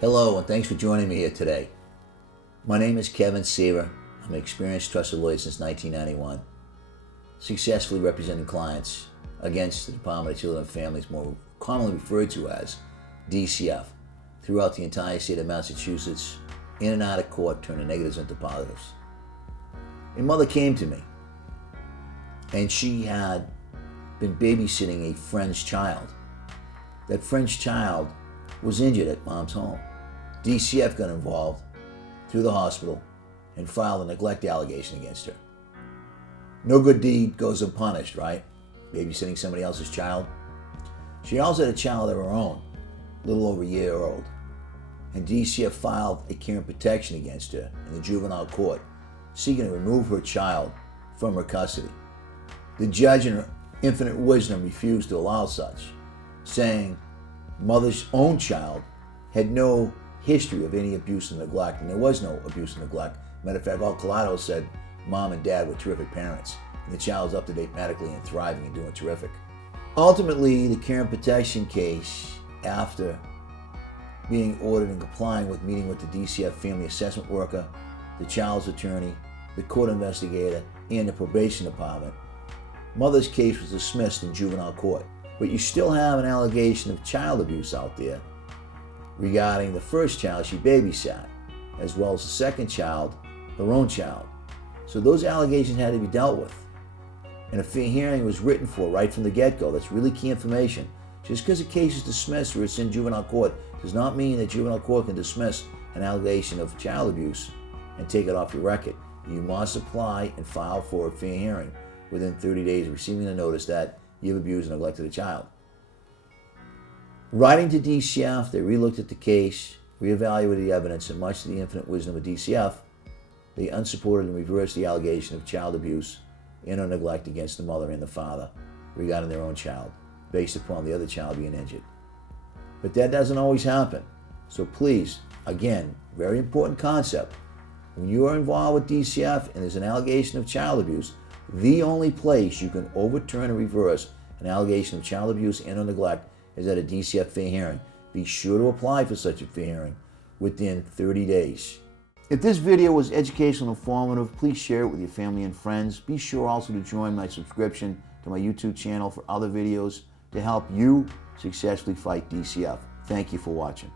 Hello, and thanks for joining me here today. My name is Kevin Seaver. I'm an experienced trusted lawyer since 1991, successfully representing clients against the Department of Children and Families, more commonly referred to as DCF, throughout the entire state of Massachusetts, in and out of court, turning negatives into positives. A mother came to me, and she had been babysitting a friend's child. That friend's child was injured at mom's home. DCF got involved through the hospital and filed a neglect allegation against her. No good deed goes unpunished, right? Babysitting somebody else's child. She also had a child of her own, a little over a year old, and DCF filed a care and protection against her in the Juvenile Court, seeking to remove her child from her custody. The judge, in her infinite wisdom, refused to allow such, saying mother's own child had no history of any abuse and neglect, and there was no abuse and neglect. Matter of fact, all collateral said mom and dad were terrific parents, and the child was up to date medically and thriving and doing terrific. Ultimately, the care and protection case, after being ordered and complying with meeting with the DCF family assessment worker, the child's attorney, the court investigator, and the probation department, mother's case was dismissed in juvenile court. But you still have an allegation of child abuse out there regarding the first child she babysat, as well as the second child, her own child. So those allegations had to be dealt with. And a fair hearing was written for right from the get-go. That's really key information. Just because a case is dismissed or it's in juvenile court does not mean that juvenile court can dismiss an allegation of child abuse and take it off your record. You must apply and file for a fair hearing within 30 days of receiving the notice that you've abused and neglected a child. Writing to DCF, they relooked at the case, reevaluated the evidence, and much to the infinite wisdom of DCF, they unsupported and reversed the allegation of child abuse and or neglect against the mother and the father regarding their own child, based upon the other child being injured. But that doesn't always happen. So please, again, very important concept. When you are involved with DCF and there's an allegation of child abuse, the only place you can overturn or reverse an allegation of child abuse and or neglect is at a DCF fair hearing. Be sure to apply for such a fair hearing within 30 days. If this video was educational and informative, please share it with your family and friends. Be sure also to join my subscription to my YouTube channel for other videos to help you successfully fight DCF. Thank you for watching.